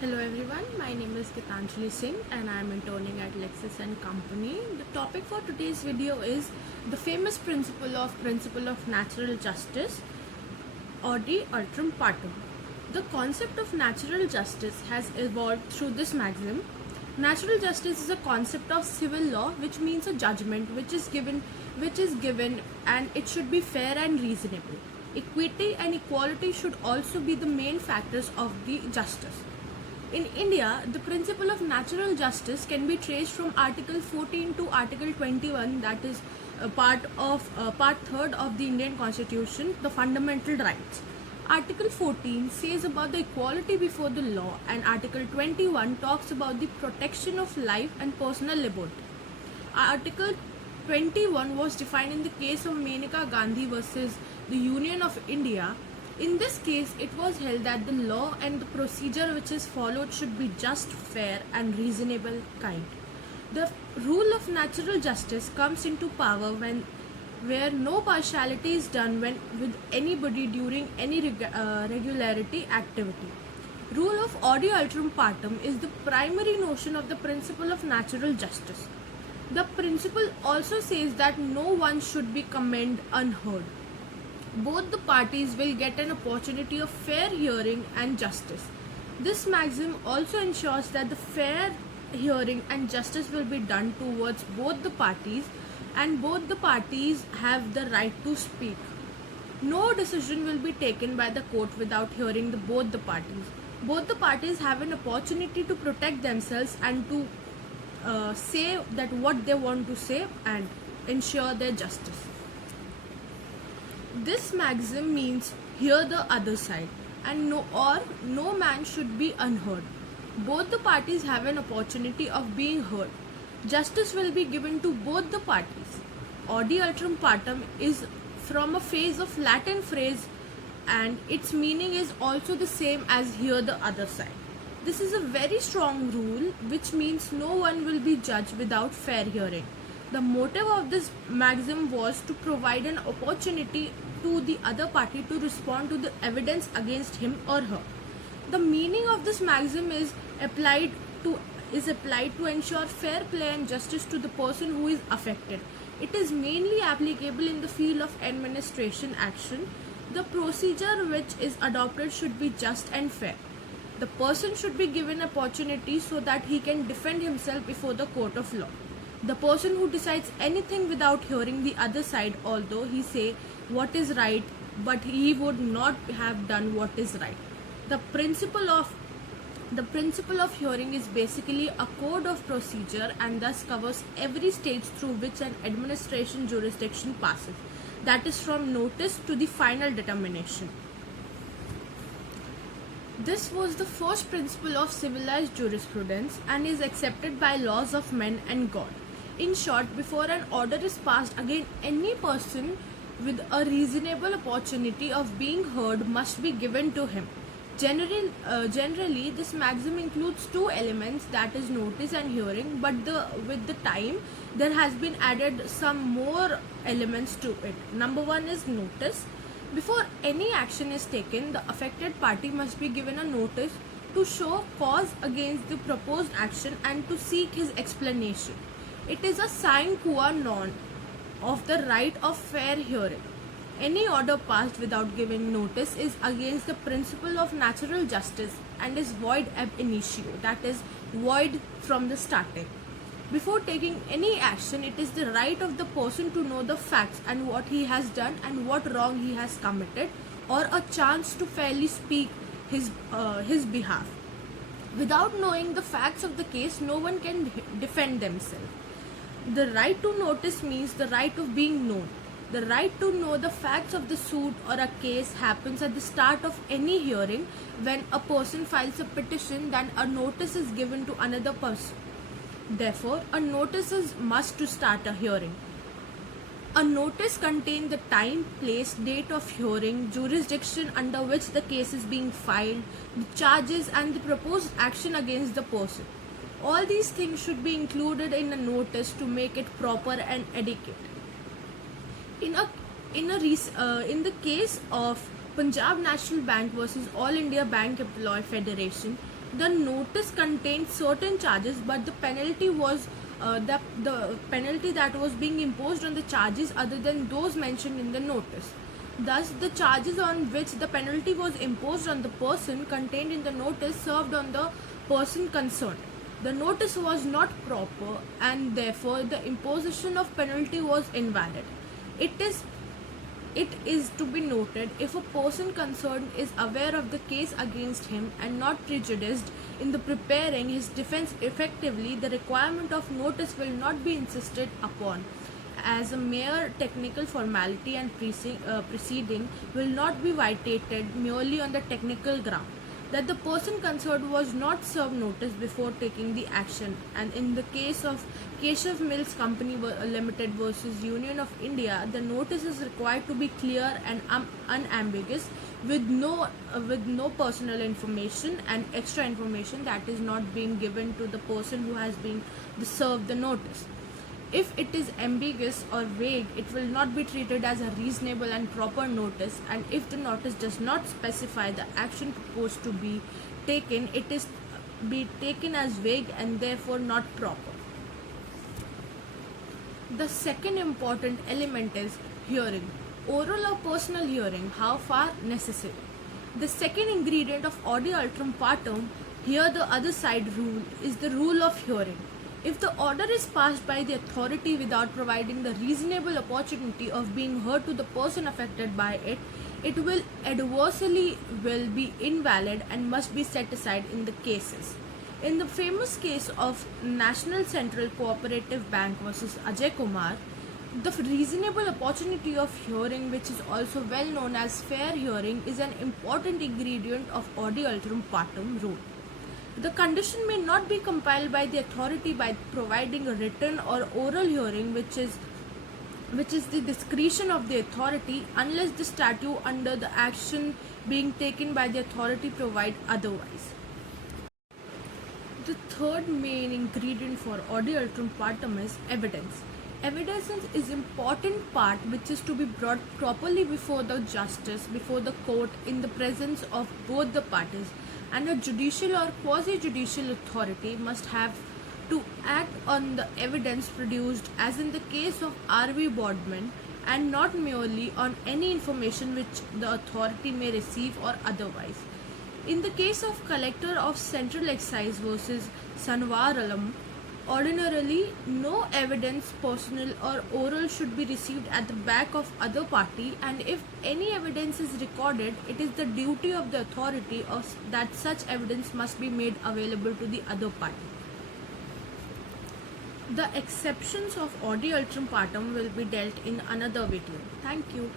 Hello everyone, my name is Gitanjali Singh and I am interning at Lexis & Company. The topic for today's video is the famous principle of natural justice, Audi Ultram Partum. The concept of natural justice has evolved through this maxim. Natural justice is a concept of civil law which means a judgment which is given and it should be fair and reasonable. Equity and equality should also be the main factors of the justice. In India, the principle of natural justice can be traced from Article 14 to Article 21, that is part 3rd of the Indian Constitution, the fundamental rights. Article 14 says about the equality before the law and Article 21 talks about the protection of life and personal liberty. Article 21 was defined in the case of Maneka Gandhi versus the Union of India. In this case, it was held that the law and the procedure which is followed should be just, fair and reasonable kind. The rule of natural justice comes into power where no partiality is done with anybody during any regularity activity. Rule of Audi Ultram Partum is the primary notion of the principle of natural justice. The principle also says that no one should be commended unheard. Both the parties will get an opportunity of fair hearing and justice. This maxim also ensures that the fair hearing and justice will be done towards both the parties and both the parties have the right to speak. No decision will be taken by the court without hearing both the parties. Both the parties have an opportunity to protect themselves and to say that what they want to say and ensure their justice. This maxim means hear the other side and no man should be unheard. Both the parties have an opportunity of being heard. Justice will be given to both the parties. Audi Ultram Partum is from a phase of Latin phrase and its meaning is also the same as hear the other side. This is a very strong rule which means no one will be judged without fair hearing. The motive of this maxim was to provide an opportunity to the other party to respond to the evidence against him or her. The meaning of this maxim is applied to ensure fair play and justice to the person who is affected. It is mainly applicable in the field of administration action. The procedure which is adopted should be just and fair. The person should be given opportunity so that he can defend himself before the court of law. The person who decides anything without hearing the other side, although he say what is right, but he would not have done what is right. The principle of hearing is basically a code of procedure and thus covers every stage through which an administration jurisdiction passes. That is from notice to the final determination. This was the first principle of civilized jurisprudence and is accepted by laws of men and God. In short, before an order is passed against any person with a reasonable opportunity of being heard must be given to him. Generally, this maxim includes two elements, that is notice and hearing, but with the time there has been added some more elements to it. Number one is notice. Before any action is taken, the affected party must be given a notice to show cause against the proposed action and to seek his explanation. It is a sine qua non of the right of fair hearing. Any order passed without giving notice is against the principle of natural justice and is void ab initio, that is void from the starting. Before taking any action, it is the right of the person to know the facts and what he has done and what wrong he has committed, or a chance to fairly speak his behalf. Without knowing the facts of the case, no one can defend themselves. The right to notice means the right of being known. The right to know the facts of the suit or a case happens at the start of any hearing. When a person files a petition, then a notice is given to another person. Therefore, a notice is must to start a hearing. A notice contains the time, place, date of hearing, jurisdiction under which the case is being filed, the charges and the proposed action against the person. All these things should be included in a notice to make it proper and adequate. In the case of Punjab National Bank versus All India Bank Employee Federation, The notice contained certain charges, but the penalty was the penalty that was being imposed on the charges other than those mentioned in the notice. Thus, the charges on which the penalty was imposed on the person contained in the notice served on the person concerned. The notice was not proper, and therefore the imposition of penalty was invalid. It is to be noted, if a person concerned is aware of the case against him and not prejudiced in the preparing his defense effectively, the requirement of notice will not be insisted upon as a mere technical formality, and proceeding will not be vitiated merely on the technical ground that the person concerned was not served notice before taking the action. And in the case of Keshav Mills Company Limited versus Union of India, the notice is required to be clear and unambiguous, with no personal information and extra information that is not being given to the person who has been served the notice. If it is ambiguous or vague, it will not be treated as a reasonable and proper notice, and if the notice does not specify the action proposed to be taken, it is be taken as vague and therefore not proper. The second important element is hearing. Oral or personal hearing, how far necessary? The second ingredient of audi alterum partem, hear the other side rule, is the rule of hearing. If the order is passed by the authority without providing the reasonable opportunity of being heard to the person affected by it, it will be invalid and must be set aside in the cases. In the famous case of National Central Cooperative Bank versus Ajay Kumar, the reasonable opportunity of hearing, which is also well known as fair hearing, is an important ingredient of audi alterum partem rule. The condition may not be compiled by the authority by providing a written or oral hearing, which is the discretion of the authority, unless the statute under the action being taken by the authority provide otherwise. The third main ingredient for audi alterum partem is evidence. Evidence is important part which is to be brought properly before the justice, before the court, in the presence of both the parties, and a judicial or quasi-judicial authority must have to act on the evidence produced, as in the case of R.V. Bodman, and not merely on any information which the authority may receive or otherwise. In the case of Collector of Central Excise versus Sanwaralam, ordinarily no evidence, personal or oral, should be received at the back of other party, and if any evidence is recorded, it is the duty of the authority that such evidence must be made available to the other party. The exceptions of audi alterum partem will be dealt in another video. Thank you.